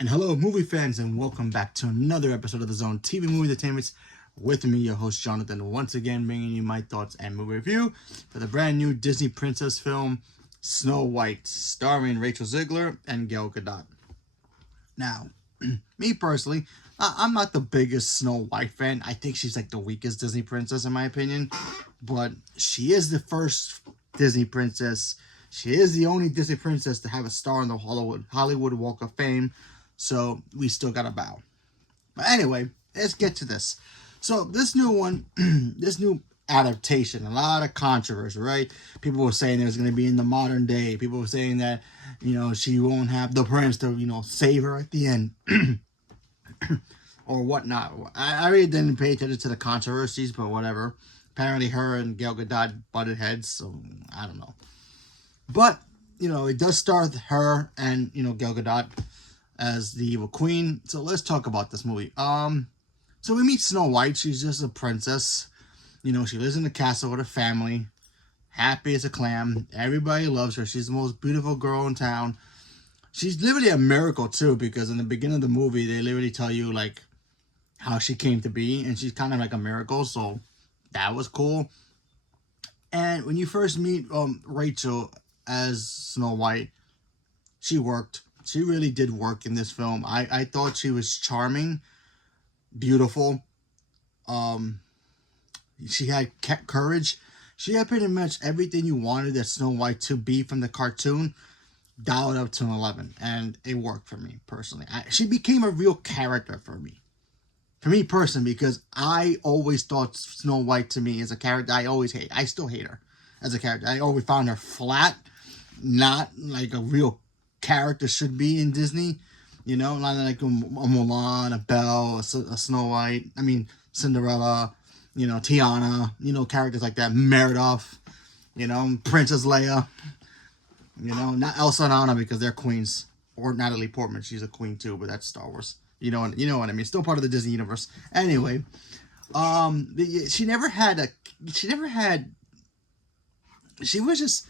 And hello, movie fans, and welcome back to another episode of the Zone TV Movie Entertainment with me, your host Jonathan, once again bringing you my thoughts and movie review for the brand new Disney princess film Snow White, starring Rachel Zegler and Gal Gadot. Now, me personally, I'm not the biggest Snow White fan. I think she's like the weakest Disney princess in my opinion, but she is the first Disney princess. She is the only Disney princess to have a star on the Hollywood Walk of Fame. So we still gotta bow. But anyway, let's get to this. So this new one, this new adaptation, a lot of controversy, right? People were saying there's gonna be in the modern day. People were saying that, she won't have the prince to, save her at the end. Or whatnot. I really didn't pay attention to the controversies, but whatever. Apparently her and Gal Gadot butted heads, so I don't know. But, it does star her and, Gal Gadot as the evil queen. So let's talk about this movie. So we meet Snow White. She's just a princess. She lives in a castle with her family. Happy as a clam. Everybody loves her. She's the most beautiful girl in town. She's literally a miracle too, because in the beginning of the movie, they literally tell you like how she came to be, and she's kind of like a miracle. So that was cool. And when you first meet Rachel as Snow White, she worked. She really did work in this film. I thought she was charming, beautiful. She had courage. She had pretty much everything you wanted that Snow White to be from the cartoon, dialed up to an 11. And it worked for me, personally. She became a real character for me. For me, personally, because I always thought Snow White to me as a character, I still hate her as a character. I always found her flat, not like a real character should be in Disney, not like a Mulan, a Belle, a Snow White, Cinderella, Tiana, characters like that, Meredith, Princess Leia, not Elsa and Anna because they're queens, or Natalie Portman, she's a queen too, but that's Star Wars, you know what I mean, still part of the Disney universe. Anyway, she was just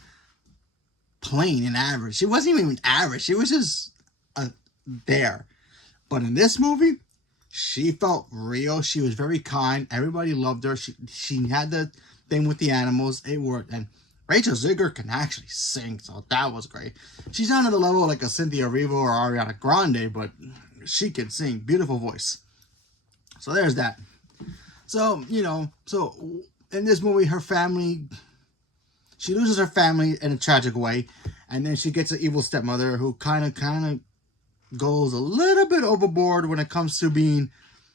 plain and average. She wasn't even average. She was just there. But in this movie, she felt real. She was very kind. Everybody loved her. She had the thing with the animals. It worked. And Rachel Zegler can actually sing, so that was great. She's not on the level like a Cynthia Erivo or Ariana Grande, but she can sing. Beautiful voice. So there's that. So, so in this movie, her family... She loses her family in a tragic way, and then she gets an evil stepmother who kind of goes a little bit overboard when it comes to being,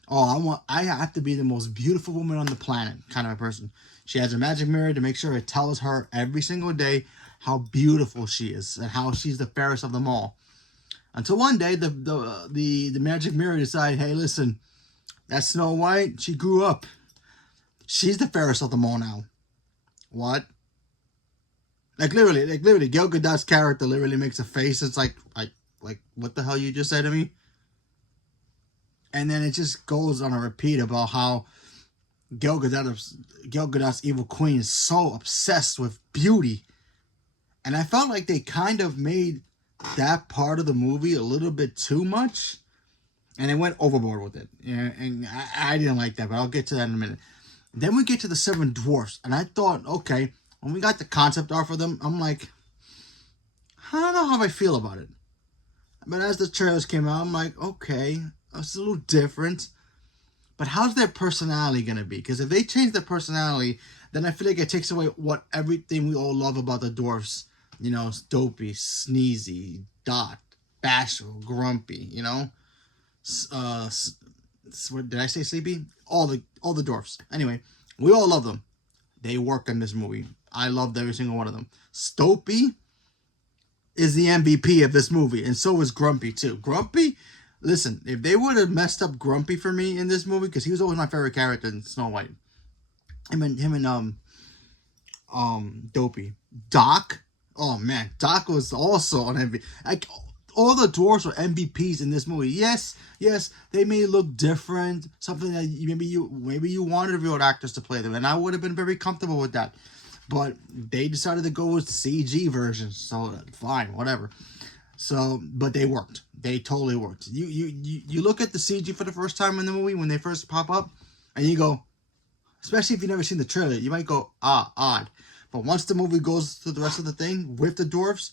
I have to be the most beautiful woman on the planet kind of a person. She has a magic mirror to make sure it tells her every single day how beautiful she is and how she's the fairest of them all. Until one day, the magic mirror decides, hey, listen, that's Snow White. She grew up. She's the fairest of them all now. What? Like literally, Gal Gadot's character literally makes a face. It's like, what the hell you just said to me? And then it just goes on a repeat about how Gal Gadot's evil queen is so obsessed with beauty. And I felt like they kind of made that part of the movie a little bit too much. And they went overboard with it. And I didn't like that, but I'll get to that in a minute. Then we get to the Seven Dwarfs. And I thought, okay... When we got the concept art for them, I'm like, I don't know how I feel about it. But as the trailers came out, I'm like, okay, it's a little different. But how's their personality going to be? Because if they change their personality, then I feel like it takes away everything we all love about the dwarfs. Dopey, Sneezy, Dot, Bashful, Grumpy, what, did I say Sleepy? All the dwarfs. Anyway, we all love them. They work in this movie. I loved every single one of them. Stoppy is the MVP of this movie, and so is Grumpy too. Grumpy, listen, if they would have messed up Grumpy for me in this movie, because he was always my favorite character in Snow White. Him and Dopey. Doc, oh man, Doc was also an MVP. Like all the dwarfs were MVPs in this movie. Yes, they may look different, something that maybe you wanted real actors to play them, and I would have been very comfortable with that. But they decided to go with CG versions, so fine, whatever. So, but they worked. They totally worked. You look at the CG for the first time in the movie when they first pop up, and you go, especially if you've never seen the trailer, you might go, odd. But once the movie goes through the rest of the thing with the dwarves,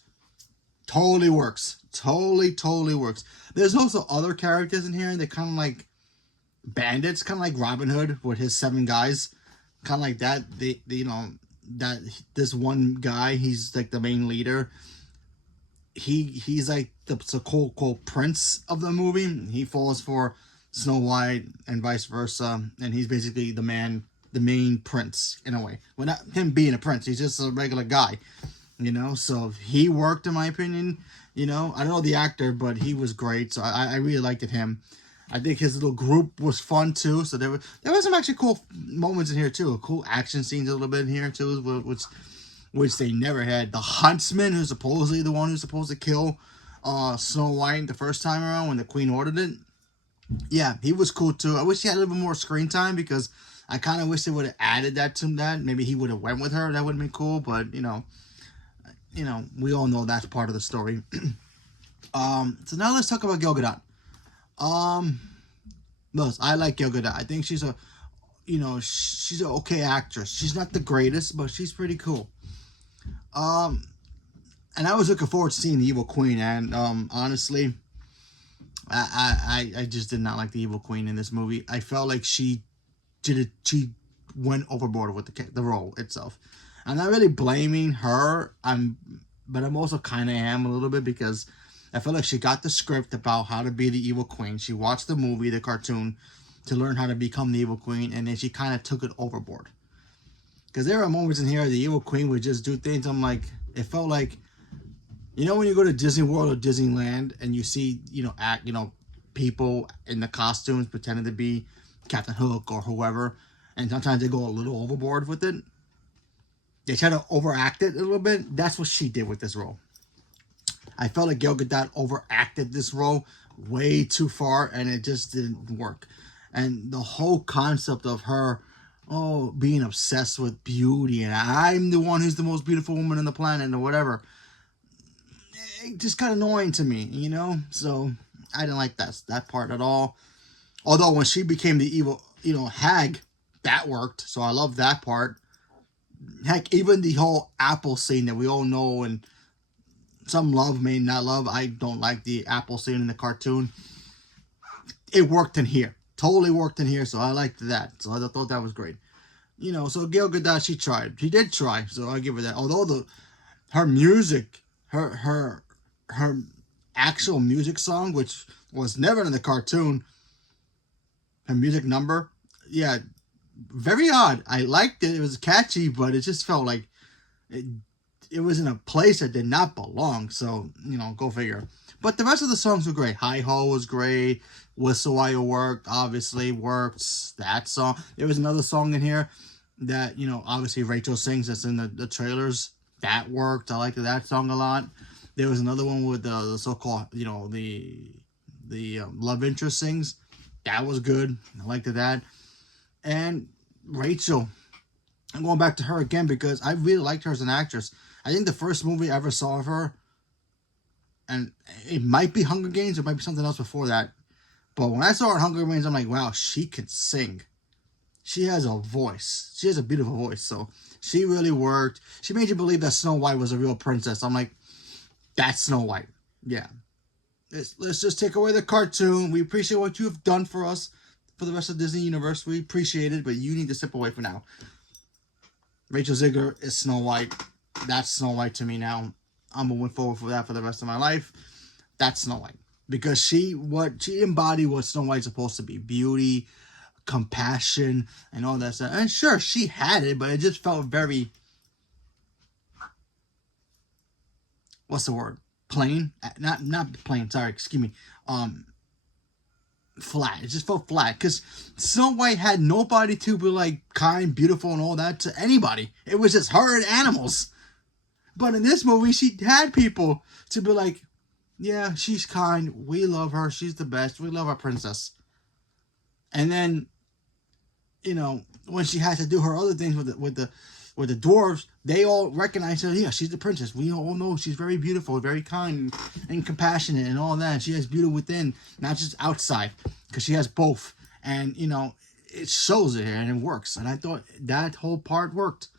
totally works. Totally works. There's also other characters in here that kind of like bandits, kind of like Robin Hood with his 7 guys, kind of like that. They that this one guy, he's like the main leader. He's like the so-called prince of the movie. He falls for Snow White and vice versa, and he's basically the main prince in a way. Well, not him being a prince, he's just a regular guy, So he worked, in my opinion. I don't know the actor, but he was great, so I really liked him. I think his little group was fun too. So there was some actually cool moments in here too. Cool action scenes a little bit in here too, which they never had. The huntsman, who's supposedly the one who's supposed to kill Snow White the first time around when the queen ordered it. Yeah, he was cool too. I wish he had a little bit more screen time because I kind of wish they would have added that to that. Maybe he would have went with her. That would have been cool. But we all know that's part of the story. So now let's talk about Gal Gadot. Look, I like Gal Gadot. I think she's she's an okay actress. She's not the greatest, but she's pretty cool. And I was looking forward to seeing the Evil Queen, and honestly, I just did not like the Evil Queen in this movie. I felt like she went overboard with the role itself. I'm not really blaming her. But I'm also kind of am a little bit because I feel like she got the script about how to be the Evil Queen. She watched the movie, the cartoon, to learn how to become the Evil Queen, and then she kind of took it overboard. Because there are moments in here the Evil Queen would just do things. I'm like, it felt like, when you go to Disney World or Disneyland and you see, people in the costumes pretending to be Captain Hook or whoever, and sometimes they go a little overboard with it. They try to overact it a little bit. That's what she did with this role. I felt like Gal Gadot overacted this role way too far, and it just didn't work. And the whole concept of her, being obsessed with beauty, and I'm the one who's the most beautiful woman on the planet, or whatever, it just got annoying to me, So I didn't like that part at all. Although when she became the evil, hag, that worked. So I love that part. Heck, even the whole apple scene that we all know and some love, may not love. I don't like the apple scene in the cartoon. It worked in here. Totally worked in here, so I liked that. So I thought that was great. So Gal Gadot, she tried. She did try, so I give her that. Although her music, her actual music song, which was never in the cartoon, her music number, yeah, very odd. I liked it. It was catchy, but it just felt like it was in a place that did not belong. So, go figure. But the rest of the songs were great. Hi Ho was great. Whistle While You Work obviously works. That song. There was another song in here that, obviously Rachel sings that's in the trailers. That worked. I liked that song a lot. There was another one with the so-called, the love interest sings. That was good. I liked that. And Rachel, I'm going back to her again because I really liked her as an actress. I think the first movie I ever saw of her, and it might be Hunger Games, or it might be something else before that. But when I saw her in Hunger Games, I'm like, wow, she can sing. She has a voice. She has a beautiful voice. So she really worked. She made you believe that Snow White was a real princess. I'm like, that's Snow White. Yeah. Let's just take away the cartoon. We appreciate what you have done for us for the rest of Disney Universe. We appreciate it, but you need to step away for now. Rachel Zegler is Snow White. That's Snow White to me now. I'm moving forward for that for the rest of my life. That's Snow White. Because she embodied what Snow White's supposed to be. Beauty, compassion, and all that stuff. And sure, she had it, but it just felt very... What's the word? Plain? Not plain, sorry, excuse me. Flat. It just felt flat. Because Snow White had nobody to be like kind, beautiful, and all that to anybody. It was just her and animals. But in this movie, she had people to be like, yeah, she's kind. We love her. She's the best. We love our princess. And then, when she had to do her other things with with the dwarves, they all recognize her. Yeah, she's the princess. We all know she's very beautiful, very kind, and compassionate, and all that. She has beauty within, not just outside, because she has both. And you know, it shows it here, and it works. And I thought that whole part worked.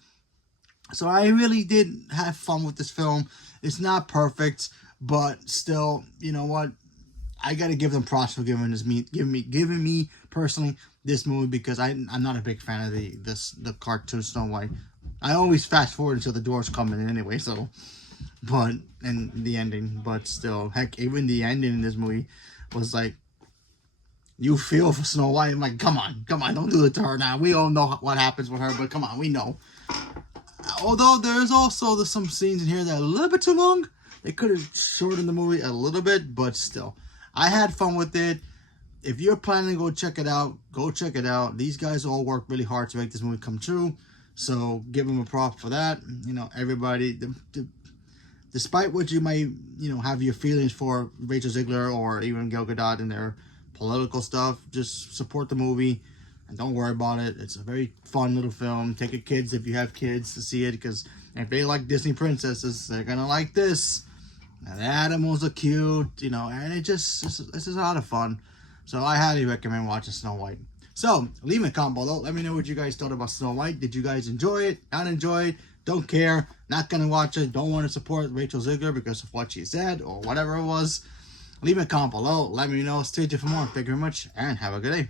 So I really did have fun with this film. It's not perfect, but still, you know what? I gotta give them props for giving me personally this movie, because I'm not a big fan of the cartoon Snow White. I always fast forward until the doors come in anyway. So, but and the ending, but still, heck, even the ending in this movie was like, you feel for Snow White. I'm like, come on, don't do it to her now. We all know what happens with her, but come on, we know. Although there's also some scenes in here that are a little bit too long. They could have shortened the movie a little bit, but still, I had fun with it. If you're planning to go check it out, go check it out. These guys all worked really hard to make this movie come true, so give them a prop for that. You know, everybody, despite what you might, you know, have your feelings for Rachel Zegler or even Gal Gadot and their political stuff, just support the movie and don't worry about it. It's a very fun little film. Take your kids if you have kids to see it, because if they like Disney princesses, they're gonna like this. And the animals are cute, you know, and it's just a lot of fun. So I highly recommend watching Snow White. So leave a comment below. Let me know what you guys thought about Snow White. Did you guys enjoy it? Not enjoy it? Don't care. Not gonna watch it. Don't want to support Rachel Zegler because of what she said or whatever it was. Leave a comment below. Let me know. Stay tuned for more. Thank you very much and have a good day.